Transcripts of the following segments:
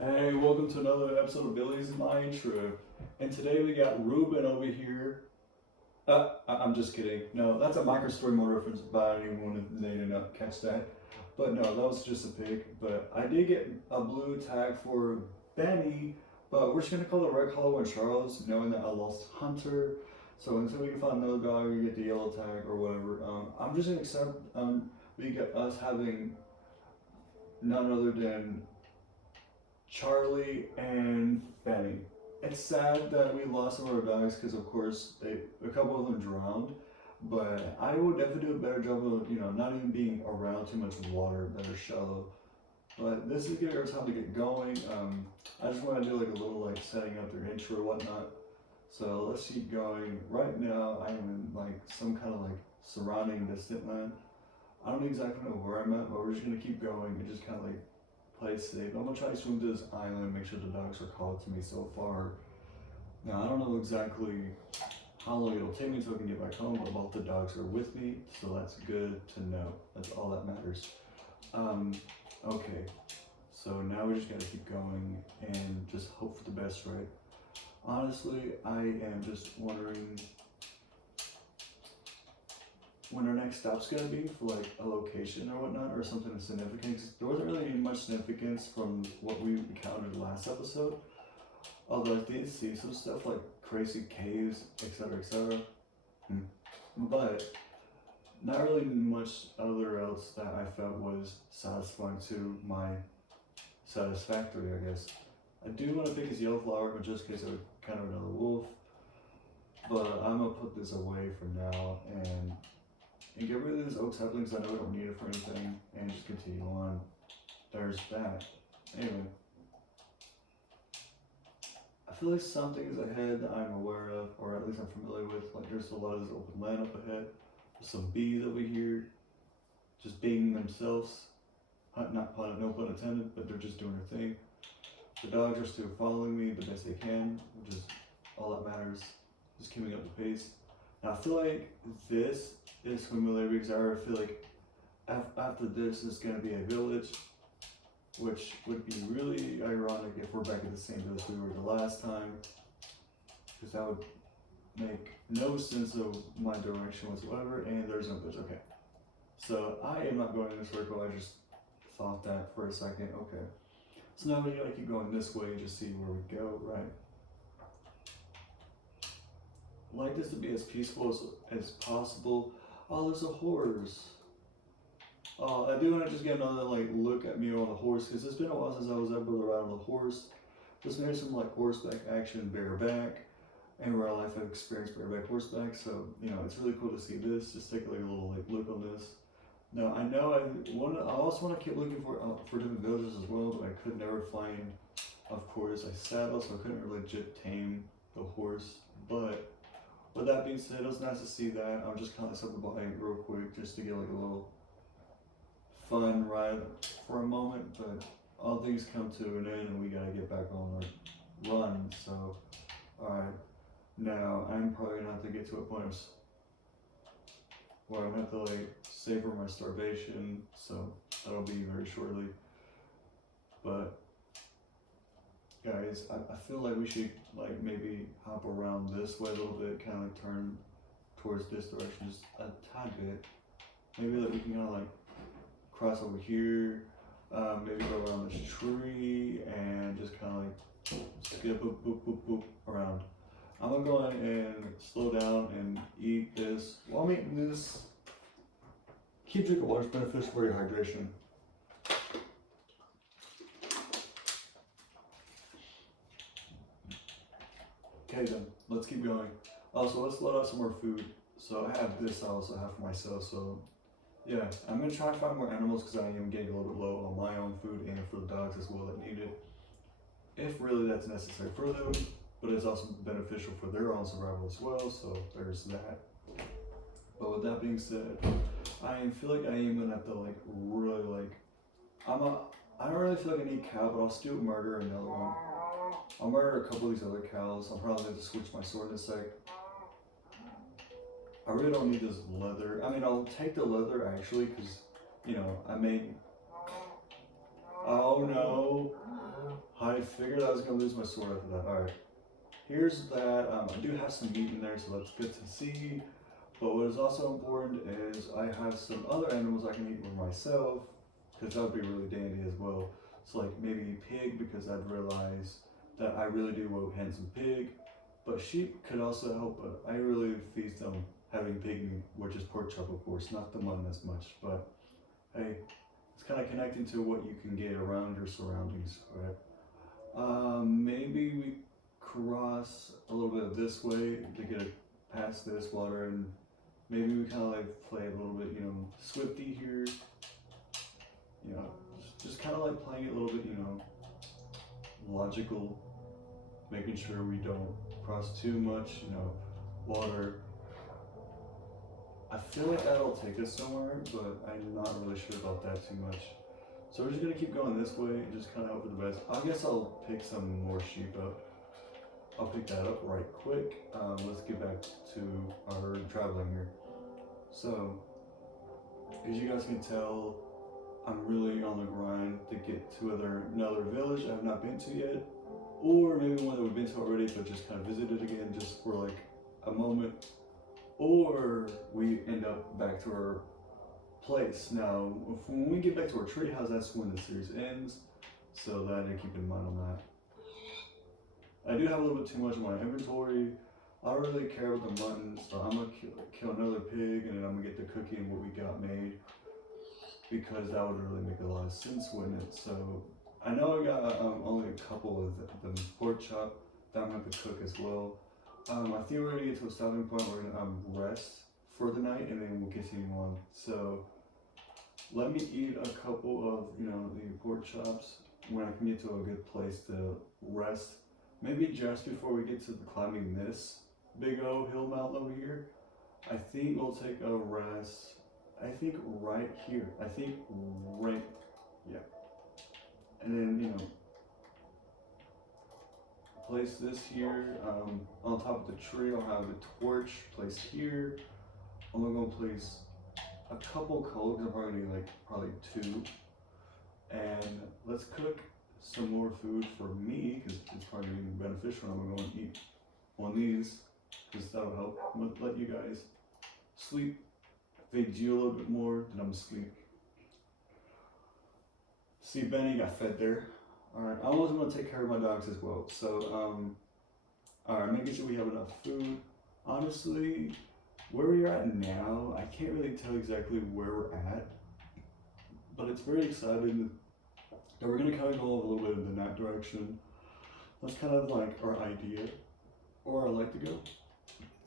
Hey, welcome to another episode of Billy's MineTripp. And today we got Ruben over here. I'm just kidding. No, that's a micro story mode reference, but I didn't want they did not catch that. But no, that was just a pick. But I did get a blue tag for Benny, but we're just gonna call it Red Collar one Charles, knowing that I lost Hunter. So until we can find another dog, we get the yellow tag or whatever. I'm just gonna accept we get us having none other than Charlie and Benny. It's sad that we lost some of our dogs because, of course, a couple of them drowned. But I would definitely do a better job of, not even being around too much water that are shallow. But this is giving us time to get going. I just want to do like a little like setting up their intro or whatnot. So let's keep going. Right now, I am in like some kind of like surrounding distant land. I don't exactly know where I'm at, but we're just gonna keep going and just kind of like play safe. I'm gonna try to swim to this island, make sure the dogs are called to me so far. Now, I don't know exactly how long it'll take me until I can get back home, but both the dogs are with me, so that's good to know. That's all that matters. Okay, so now we just gotta keep going and just hope for the best, right? Honestly, I am just wondering when our next stop's gonna be for like a location or whatnot, or something of significance. There wasn't really much significance from what we encountered last episode, although I did see some stuff like crazy caves, etc., etc. But not really much other else that I felt was satisfying to my satisfactory, I guess. I do want to pick his yellow flower, but just in case I would kind of another wolf. But I'm gonna put this away for now and get rid of this oak sapling because I know I don't need it for anything, and just continue on. There's that. Anyway, I feel like something is ahead that I'm aware of, or at least I'm familiar with. Like there's a lot of this open land up ahead. There's some bees over here, just being themselves. Not pun, no pun intended, but they're just doing their thing. The dogs are still following me the best they can, which is all that matters. Just keeping up the pace. Now I feel like this is familiar because I already feel like after this is going to be a village, which would be really ironic if we're back at the same village we were the last time, because that would make no sense of my direction whatsoever, and there's no village. Okay, so I am not going in a circle. I just thought that for a second. Okay, so now we gotta keep going this way and just see where we go, right? Like this to be as peaceful as possible. Oh, there's a horse. Oh, I do want to just get another like look at me on the horse because it's been a while since I was able to ride on the horse. Just maybe some like horseback action bareback. In real life, I've experienced bareback horseback, so it's really cool to see this. Just take like a little like look on this. Now I know I also want to keep looking for different villages as well, but I could never find, of course, a saddle, so I couldn't really legit tame the horse, but. With that being said, it was nice to see that. I'm just kind of stopping by real quick just to get like a little fun ride for a moment, but all things come to an end and we gotta get back on our run. So, alright, now I'm probably gonna have to get to a point where I'm gonna have to like savor my starvation, so that'll be very shortly. But guys, I feel like we should like maybe hop around this way a little bit, kind of like turn towards this direction just a tad bit. Maybe like we can kind of like cross over here, maybe go around this tree and just kind of like skip boop boop boop boop around. I'm gonna go ahead and slow down and eat this. While I'm eating this, keep drinking water, it's beneficial for your hydration. Okay then, let's keep going. Also, let's load out some more food. So I have this I also have for myself, so yeah. I'm gonna try to find more animals because I am getting a little bit low on my own food and for the dogs as well that need it. If really that's necessary for them, but it's also beneficial for their own survival as well, so there's that. But with that being said, I feel like I am gonna have to like really like, I don't really feel like I need cow, but I'll still murder another one. I'll murder a couple of these other cows. I'll probably have to switch my sword in a sec. I really don't need this leather. I mean, I'll take the leather actually, because, I made... Oh no! Hi I figured I was gonna lose my sword after that. Alright. Here's that. I do have some meat in there, so that's good to see. But what is also important is I have some other animals I can eat for myself, because that would be really dandy as well. So like maybe pig, because I'd realize that I really do love handsome pig. But sheep could also help, but I really feast on having pig meat, which is pork chop of course, not the mutton as much. But hey, it's kind of connecting to what you can get around your surroundings, right? Maybe we cross a little bit this way to get past this water, and maybe we kind of like play a little bit, you know, Swampy here. You know, just kind of like playing it a little bit, you know, logical, making sure we don't cross too much, you know, water. I feel like that'll take us somewhere, but I'm not really sure about that too much. So we're just gonna keep going this way and just kind of hope for the best. I guess I'll pick some more sheep up. I'll pick that up right quick. Let's get back to our traveling here. So, as you guys can tell, I'm really on the grind to get to another village I have not been to yet, or maybe one that we've been to already but just kind of visited again just for like a moment, or we end up back to our place. Now, when we get back to our treehouse, that's when the series ends, so that I need to keep in mind on that. I do have a little bit too much in my inventory. I don't really care about the mutton, so I'm gonna kill another pig, and then I'm gonna get the cookie and what we got made, because that would really make a lot of sense, wouldn't it? So I know I got only a couple of the pork chop that I'm gonna have to cook as well. I think we're gonna get to a stopping point where we're gonna rest for the night, and then we'll continue on. So let me eat a couple of, you know, the pork chops when I can get to a good place to rest. Maybe just before we get to climbing this big old hill mountain over here. I think we'll take a rest. I think right here. I think right, yeah. And then, you know, place this here on top of the tree. I'll have the torch placed here. I'm gonna place a couple coals. I'm probably need like probably 2. And let's cook some more food for me, because it's probably gonna be beneficial. I'm gonna go and eat one of these, because that'll help. I'm gonna let you guys sleep. Feed you a little bit more, then I'm asleep. See, Benny got fed there. Alright, I always want to take care of my dogs as well. So, alright, making sure we have enough food. Honestly, where we're at now, I can't really tell exactly where we're at, but it's very exciting that we're going to kind of go a little bit in that direction. That's kind of like our idea, or I like to go.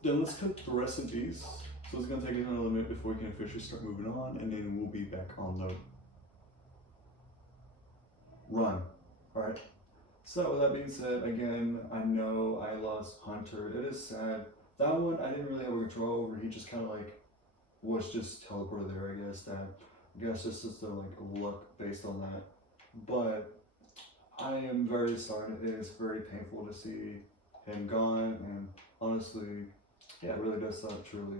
Then let's cook the rest of these. So it's going to take us another minute before we can officially start moving on, and then we'll be back on the run. Alright, so with that being said, again, I know I lost Hunter. It is sad. That one I didn't really have control over. He just kind of like was just teleported there, I guess. I guess this is the like luck based on that. But I am very sorry. It is very painful to see him gone, and honestly, yeah, it really does suck, truly.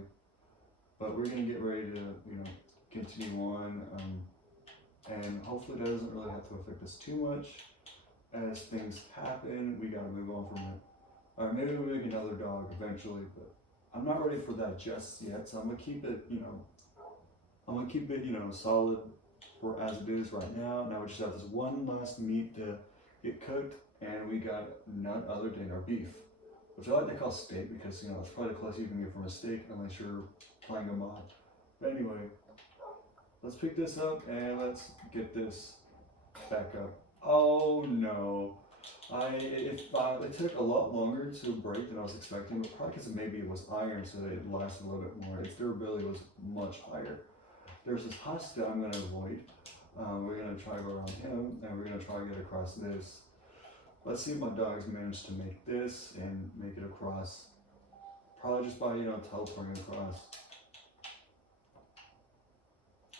But we're gonna get ready to, you know, continue on, and hopefully that doesn't really have to affect us too much. As things happen, we gotta move on from it. Or maybe we'll make another dog eventually, but I'm not ready for that just yet. So I'm gonna keep it, you know, solid for as it is right now. Now we just have this one last meat to get cooked, and we got none other than our beef, which I like to call steak because, you know, it's probably the closest you can get from a steak unless you're playing a mod. But anyway, let's pick this up and let's get this back up. Oh no. It took a lot longer to break than I was expecting, but probably because maybe it was iron, so it lasted a little bit more. Its durability was much higher. There's this husk that I'm going to avoid. We're going to try to go around him, and we're going to try to get across this. Let's see if my dogs manage to make this and make it across. Probably just by, you know, teleporting across.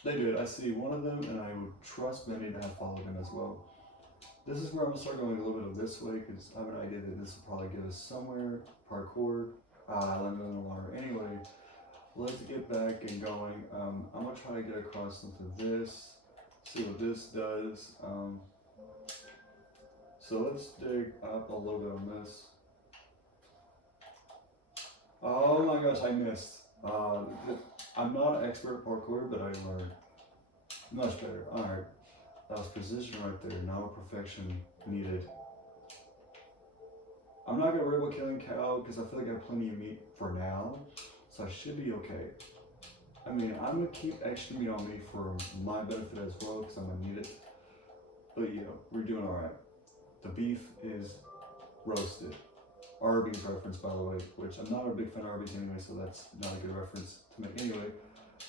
They did. I see one of them, and I would trust Benny to have followed him as well. This is where I'm going to start going a little bit of this way, because I have an idea that this will probably get us somewhere. Parkour. I landed in the water. Anyway, let's get back and going. I'm going to try to get across into this, see what this does. So So let's dig up a little bit on this. Oh my gosh, I missed. I'm not an expert at parkour, but I learned much better. Alright, that was precision right there, not a perfection needed. I'm not gonna worry about killing cow because I feel like I have plenty of meat for now, so I should be okay. I mean, I'm gonna keep extra meat on me for my benefit as well because I'm gonna need it. But you know, we're doing alright. The beef is roasted. Arby's reference, by the way, which I'm not a big fan of Arby's anyway, so that's not a good reference to make anyway.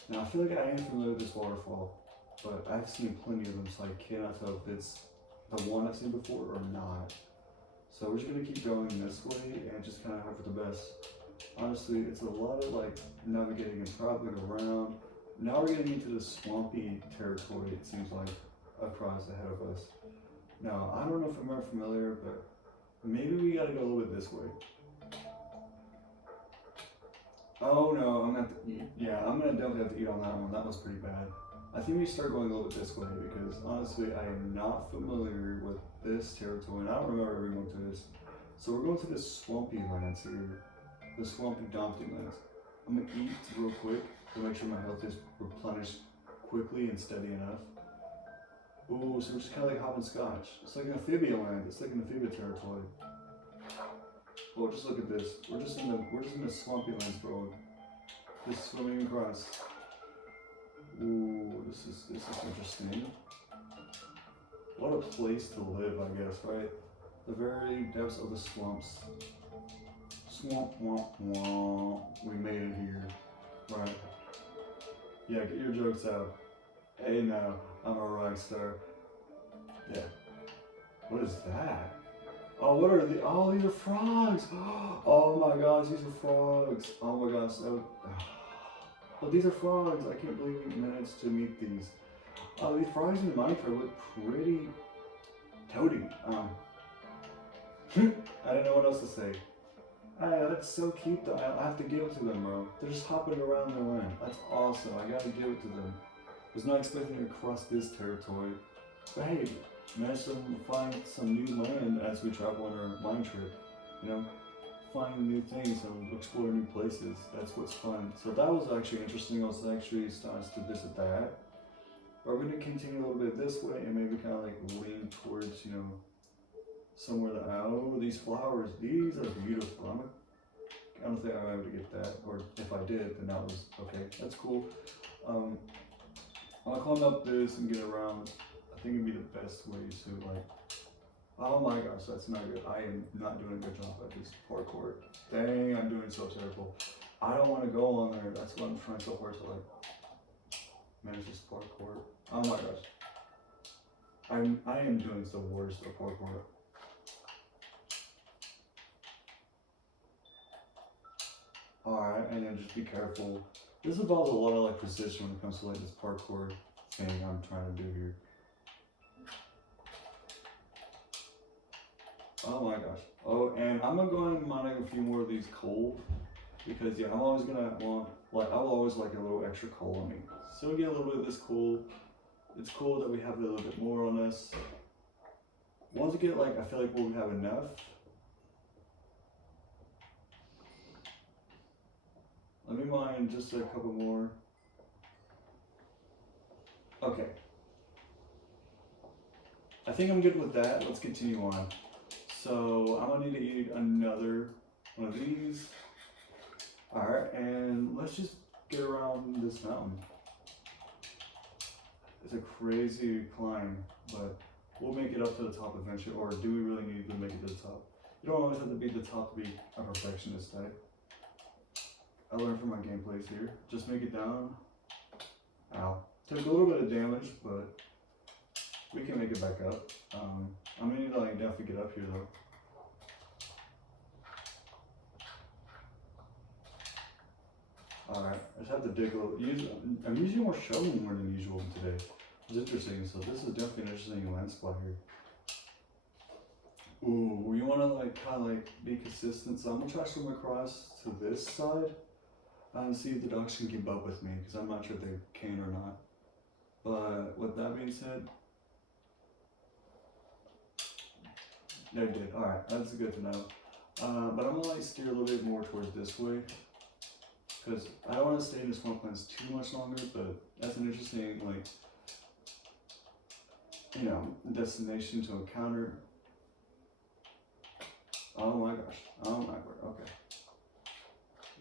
Now, I feel like I am familiar with this waterfall, but I've seen plenty of them, so I cannot tell if it's the one I've seen before or not. So we're just gonna keep going this way and just kind of hope for the best. Honestly, it's a lot of like navigating and traveling around. Now we're getting into the swampy territory, it seems like, across ahead of us. Now, I don't know if I'm ever familiar, but maybe we gotta go a little bit this way. Oh no, I'm gonna have to eat. Yeah, I'm gonna definitely have to eat on that one. That was pretty bad. I think we start going a little bit this way because honestly, I am not familiar with this territory and I don't remember ever going to this. So we're going to this swampy lands here. The swampy dumpty lands. I'm gonna eat real quick to make sure my health is replenished quickly and steady enough. Ooh, so we're just kind of like hopping scotch. It's like an amphibia land. It's like an amphibia territory. Oh, just look at this. We're just in the swampy lands, bro. Just swimming across. Ooh, this is interesting. What a place to live, I guess, right? The very depths of the swamps. Swamp, womp, womp. We made it here, right? Yeah, get your jokes out. Hey, now I'm a rock star. Yeah. What is that? Oh, what are the? Oh, these are frogs. Oh my gosh, these are frogs. Oh my gosh. Oh, these are frogs. I can't believe we managed to meet these. Oh, these frogs in the MineTripp look pretty toady. I didn't know what else to say. Hey, that's so cute though. I have to give it to them, bro. They're just hopping around their land. That's awesome. I gotta give it to them. I was not expecting to cross this territory. But hey, managed to find some new land as we travel on our MineTripp. You know, find new things and explore new places. That's what's fun. So that was actually interesting. I was actually starting to visit that. But we're gonna continue a little bit this way and maybe kind of like lean towards, you know, somewhere that, oh, these flowers, these are beautiful. I don't think I'm able to get that, or if I did, then that was okay. That's cool. I'll climb up this and get around. I think it'd be the best way to like. Oh my gosh, that's not good. I am not doing a good job at this parkour. Dang, I'm doing so terrible. I don't want to go on there. That's what I'm trying so hard to like manage this parkour. Oh my gosh. I am doing the worst of parkour. Alright, and then just be careful. This involves a lot of like precision when it comes to like this parkour thing I'm trying to do here. Oh my gosh. Oh, and I'm gonna go and mine a few more of these coal because yeah, I'm always gonna want I'll always like a little extra coal on me. So we get a little bit of this coal. It's cool that we have a little bit more on us. Once we get like, I feel like we'll have enough. Let me mine just a couple more. Okay. I think I'm good with that. Let's continue on. So I'm gonna need to eat another one of these. Alright, and let's just get around this mountain. It's a crazy climb, but we'll make it up to the top eventually, or do we really need to make it to the top? You don't always have to be the top to be a perfectionist, right? I learned from my gameplays here. Just make it down. Ow. Took a little bit of damage, but we can make it back up. I'm gonna need to like definitely get up here though. Alright, I just have to dig a little. I'm using more shoveling more than usual today. It's interesting, so this is definitely an interesting land spot here. Ooh, you wanna like kinda like be consistent, so I'm gonna try to swim across to this side and see if the dogs can keep up with me, because I'm not sure if they can or not. But with that being said, They did. Alright, that's good to know. But I'm gonna like steer a little bit more towards this way. Because I don't want to stay in the Swamplands too much longer, but that's an interesting, like, you know, destination to encounter. Oh my gosh. Oh my word. Okay.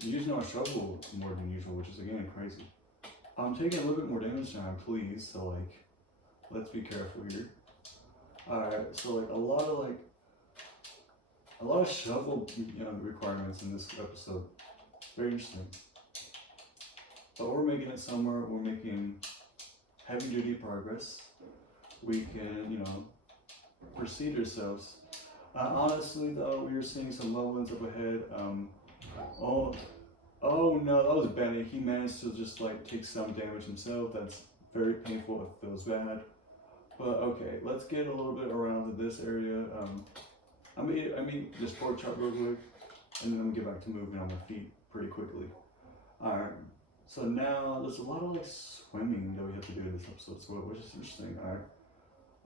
You're using our shovel more than usual, which is again crazy. I'm taking a little bit more damage now, please. So like, let's be careful here. Alright, so like a lot of shovel, you know, requirements in this episode. Very interesting. But we're making it somewhere. We're making heavy duty progress. We can, you know, proceed ourselves. Honestly though, we were seeing some levelings up ahead. Oh no, that was Benny. He managed to just like take some damage himself. That's very painful. It feels bad. But okay, let's get a little bit around to this area. I mean, just pork chop real quick, and then I'm gonna get back to moving on my feet pretty quickly. Alright, so now there's a lot of like swimming that we have to do in this episode, so which is interesting.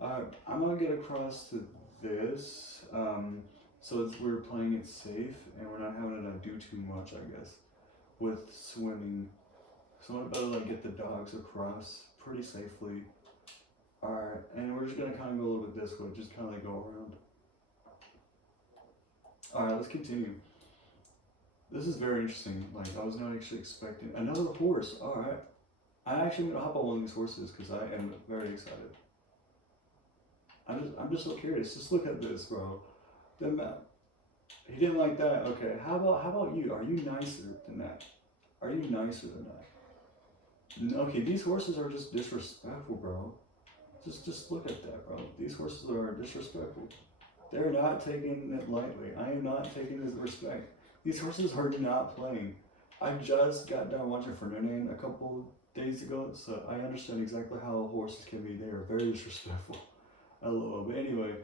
Alright, I'm gonna get across to this. So we're playing it safe, and we're not having to do too much, I guess, with swimming. So I better like get the dogs across pretty safely. Alright, and we're just gonna kind of go a little bit this way, just kind of like go around. Alright, let's continue. This is very interesting. Like, I was not actually expecting another horse. Alright. I actually gonna hop on one of these horses because I am very excited. I'm just so curious. Just look at this, bro. The map. He didn't like that. Okay. How about you? Are you nicer than that? Are you nicer than that? Okay, these horses are just disrespectful, bro. Just look at that, bro. These horses are disrespectful. They're not taking it lightly. I am not taking this respect. These horses are not playing. I just got done watching Ferdinand a couple days ago, so I understand exactly how horses can be. They are very disrespectful. LOL. But anyway,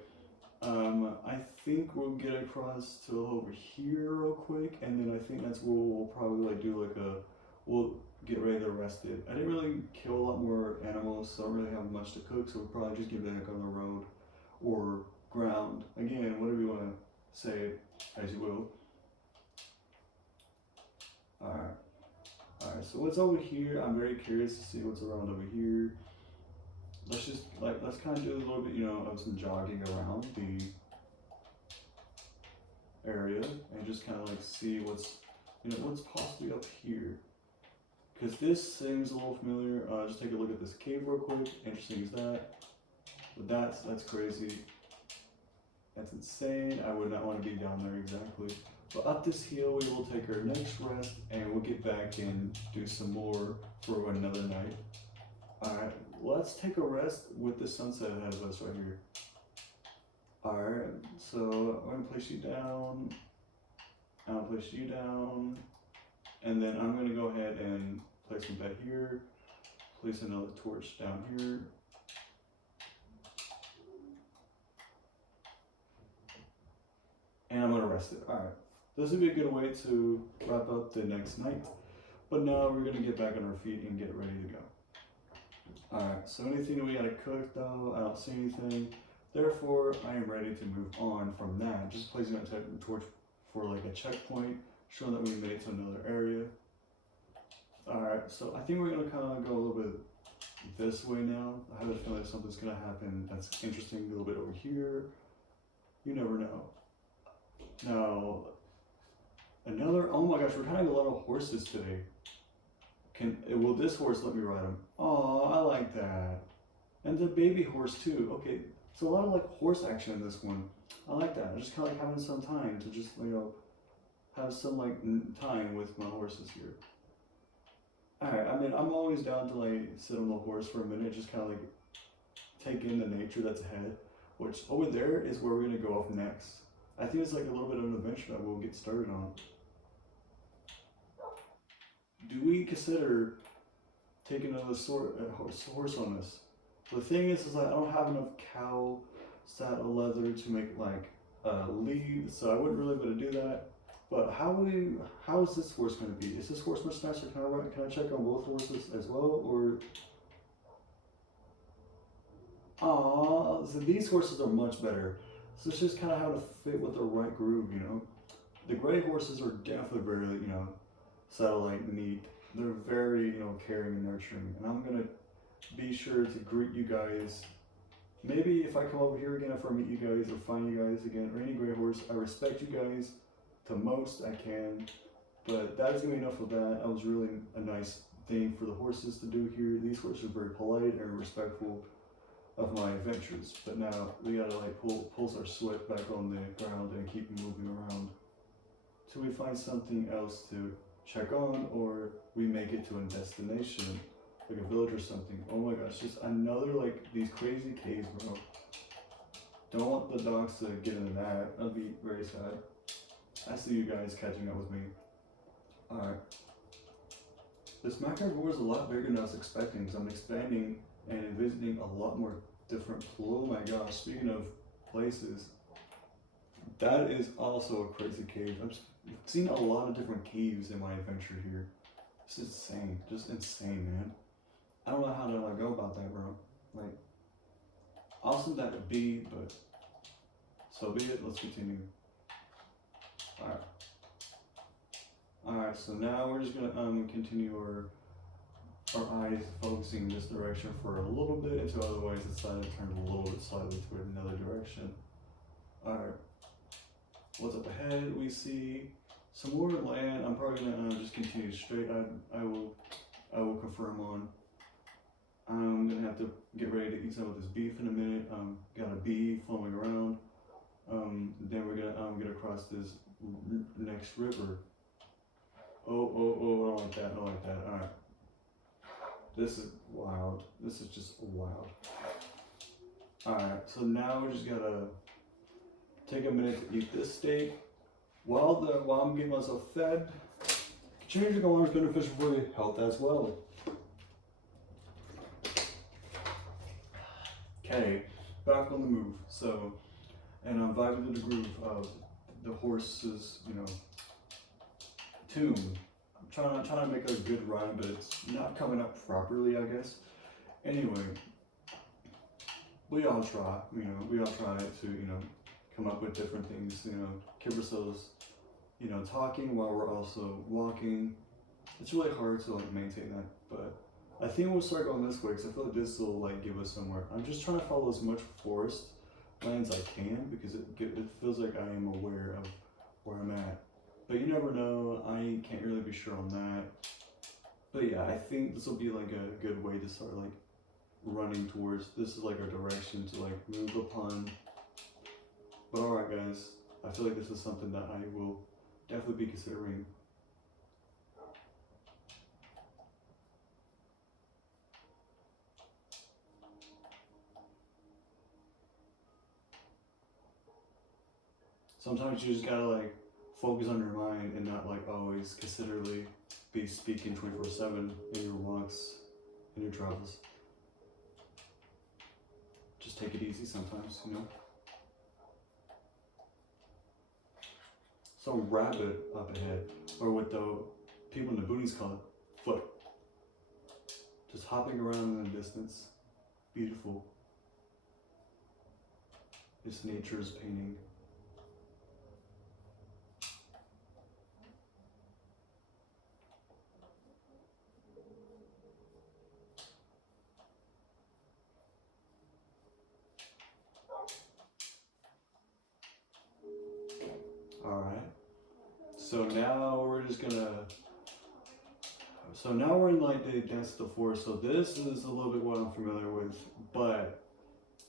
I think we'll get across to over here real quick, and then I think that's where we'll probably like do like we'll get ready to rest it. I didn't really kill a lot more animals, so I don't really have much to cook, so we'll probably just get back on the road or ground. Again, whatever you want to say, as you will. Alright. Alright, so what's over here? I'm very curious to see what's around over here. Let's kind of do a little bit, you know, of some jogging around the area and just kind of like see what's possibly up here. Because this seems a little familiar. Just take a look at this cave real quick. Interesting as that. But that's crazy. That's insane. I would not want to be down there exactly. But up this hill, we will take our next rest, and we'll get back and do some more for another night. Alright, let's take a rest with the sunset ahead of us right here. Alright, so I'm going to place you down. I'll place you down. And then I'm going to go ahead and place a bed here. Place another torch down here. And I'm going to rest it. Alright. This would be a good way to wrap up the next night. But now we're going to get back on our feet and get ready to go. Alright, so anything that we got to cook though, I don't see anything. Therefore, I am ready to move on from that. Just placing that torch for like a checkpoint, showing that we made it to another area. Alright, so I think we're going to kind of go a little bit this way now. I have a feeling something's going to happen that's interesting a little bit over here. You never know. Now, oh my gosh, we're having a lot of horses today. Will this horse let me ride him? Oh, I like that. And the baby horse too. Okay, so a lot of like horse action in this one. I like that. I just kind of like having some time to just, you know, have some like time with my horses here. Alright, I mean, I'm always down to like sit on the horse for a minute, just kind of like take in the nature that's ahead. Which over there is where we're going to go off next. I think it's like a little bit of an adventure that we'll get started on. Do we consider taking another horse on this? The thing is that I don't have enough cow saddle leather to make like a lead, so I wouldn't really be able to do that. But how is this horse going to be? Is this horse much nicer? Can I check on both horses as well, or? So these horses are much better. So it's just kind of how to fit with the right groove, you know. The gray horses are definitely very, you know, satellite neat. They're very, you know, caring and nurturing. And I'm gonna be sure to greet you guys. Maybe if I come over here again, if I meet you guys or find you guys again, or any gray horse, I respect you guys the most I can. But that is gonna be enough of that. That was really a nice thing for the horses to do here. These horses are very polite and respectful of my adventures. But now we gotta like pulse our sweat back on the ground and keep moving around till we find something else to check on, or we make it to a destination, like a village or something. Oh my gosh, just another like these crazy caves, bro. Don't want the dogs to get into that. That'd be very sad. I see you guys catching up with me. Alright. This Minecraft world is a lot bigger than I was expecting, because I'm expanding and visiting a lot more different. Oh my gosh, speaking of places, that is also a crazy cave. I've seen a lot of different caves in my adventure here. It's insane, just insane, man. I don't know how to like go about that, bro. Like, awesome that would be, but so be it. Let's continue. Alright. Alright, so now we're just gonna continue our eyes focusing in this direction for a little bit until otherwise it decided to turn a little bit slightly to another direction. Alright. What's up ahead? We see some more land. I'm probably gonna just continue straight. I will confirm on. I'm gonna have to get ready to eat some of this beef in a minute. Got a bee flowing around. Then we're gonna get across this next river. Oh, I don't like that. I don't like that. All right. This is wild. This is just wild. All right. So now we just gotta take a minute to eat this steak while I'm getting myself fed. Changing alarm is beneficial for your health as well. Okay, back on the move. So, and I'm vibing to the groove of the horse's, you know, tune. I'm trying to make a good rhyme, but it's not coming up properly, I guess. Anyway, we all try, you know, to, you know, come up with different things, you know, keep ourselves, you know, talking while we're also walking. It's really hard to like maintain that, but I think we'll start going this way because I feel like this will like give us somewhere. I'm just trying to follow as much forest lands I can because it feels like I am aware of where I'm at. But you never know, I can't really be sure on that. But yeah, I think this will be like a good way to start like running towards. This is like a direction to like move upon. But alright guys, I feel like this is something that I will definitely be considering. Sometimes you just gotta like focus on your mind and not like always considerably be speaking 24/7 in your walks, in your travels. Just take it easy sometimes, you know? Some rabbit up ahead, or what the people in the boonies call it, foot. Just hopping around in the distance. Beautiful. It's nature's painting. Alright, so now we're just gonna, so now we're in like the dance of the forest, so this is a little bit what I'm familiar with, but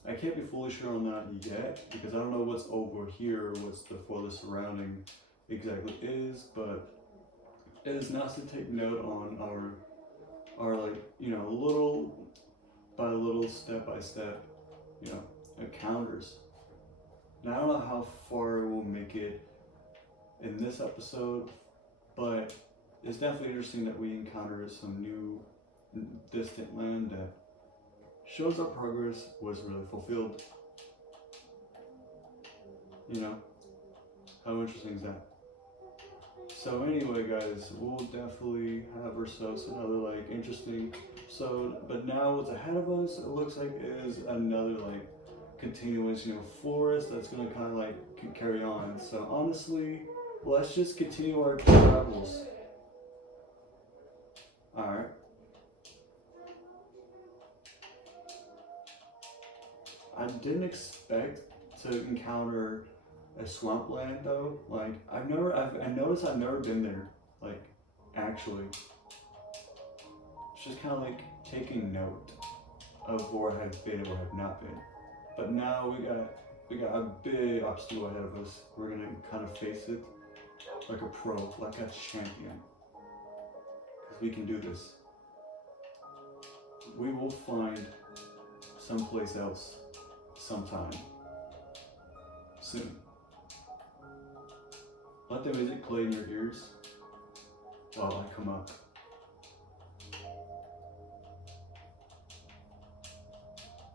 I can't be fully sure on that yet, because I don't know what's over here, what's the forest surrounding exactly is, but it is nice to take note on our like, you know, little by little, step by step, you know, encounters. Now I don't know how far we'll make it in this episode, but it's definitely interesting that we encountered some new distant land that shows our progress was really fulfilled. You know, how interesting is that? So anyway guys, we'll definitely have ourselves another like interesting episode, but now what's ahead of us, it looks like is another like continuous, forest that's gonna kind of like carry on. So honestly, let's just continue our travels. All right. I didn't expect to encounter a swampland though. Like I noticed I've never been there. Like actually, it's just kind of like taking note of where I have been and where I have not been. But now we got a big obstacle ahead of us. We're gonna kind of face it like a pro, like a champion. Because we can do this. We will find someplace else sometime soon. Let the music play in your ears while I come up.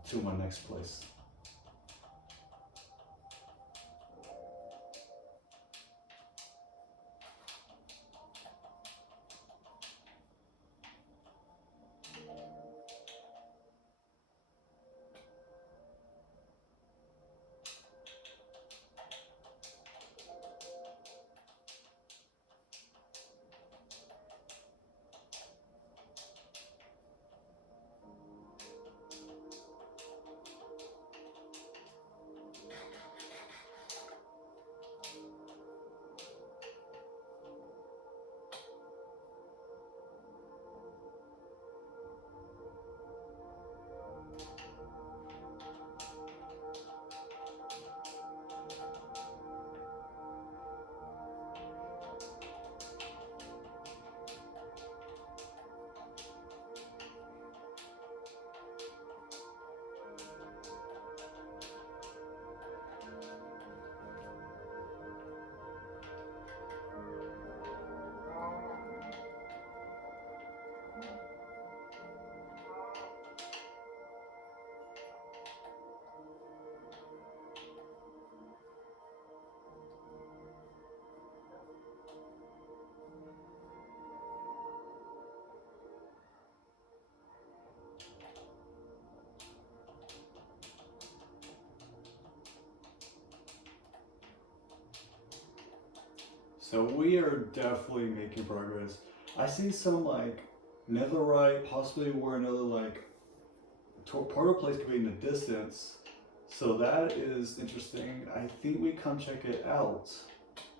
To my next place. So we are definitely making progress. I see some like netherite, possibly where another like portal place could be in the distance. So that is interesting. I think we come check it out.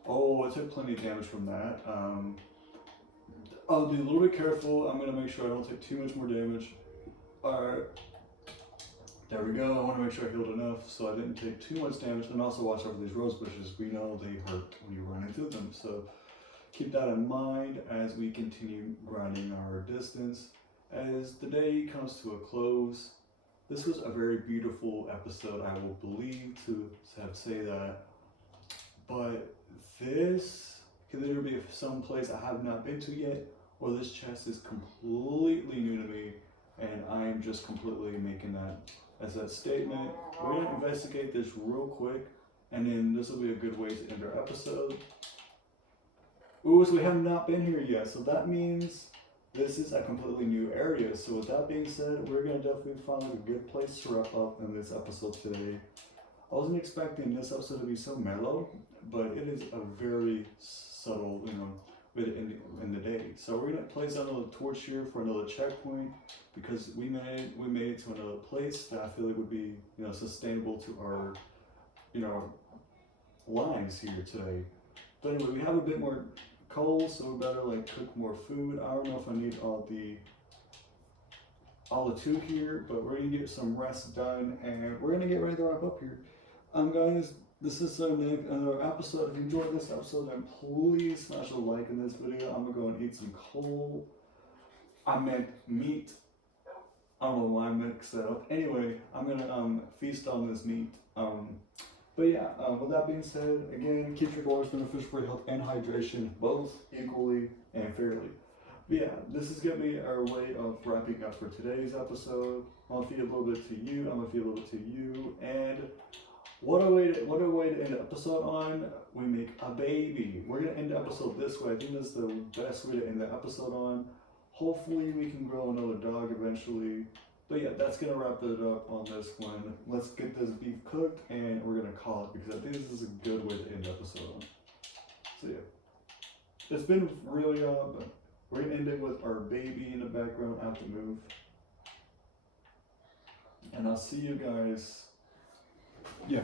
Oh, I took plenty of damage from that. I'll be a little bit careful. I'm gonna make sure I don't take too much more damage. Alright. There we go. I want to make sure I healed enough so I didn't take too much damage. And also watch over these rose bushes. We know they hurt when you run into them. So keep that in mind as we continue running our distance. As the day comes to a close, this was a very beautiful episode, I will believe to say that. But this could either be some place I have not been to yet, or this chest is completely new to me, and I am just completely making that as that statement. We're going to investigate this real quick, and then this will be a good way to end our episode. Ooh, so we have not been here yet, so that means this is a completely new area. So with that being said, we're going to definitely find a good place to wrap up in this episode today. I wasn't expecting this episode to be so mellow, but it is a very subtle, way to end the day. So we're gonna place another torch here for another checkpoint because we made it to another place that I feel like would be, sustainable to our, lives here today. But anyway, we have a bit more coal, so we better cook more food. I don't know if I need all the two here, but we're gonna get some rest done and we're gonna get ready to wrap up here. Guys, this is another episode. If you enjoyed this episode, then please smash a like in this video. I'm gonna go and eat some coal. I meant meat. I don't know why I mixed that up. Anyway, I'm gonna feast on this meat. But yeah, with that being said, again, keep your goals beneficial for your health and hydration, both equally and fairly. But yeah, this is gonna be our way of wrapping up for today's episode. I'm gonna feed a little bit to you. I'm gonna feed a little bit to you, and what a way to end the episode on. We make a baby. We're gonna end the episode this way. I think that's the best way to end the episode on. Hopefully we can grow another dog eventually. But yeah, that's gonna wrap it up on this one. Let's get this beef cooked and we're gonna call it because I think this is a good way to end the episode on. So yeah. It's been really odd, but we're gonna end it with our baby in the background out to move. And I'll see you guys. Yeah.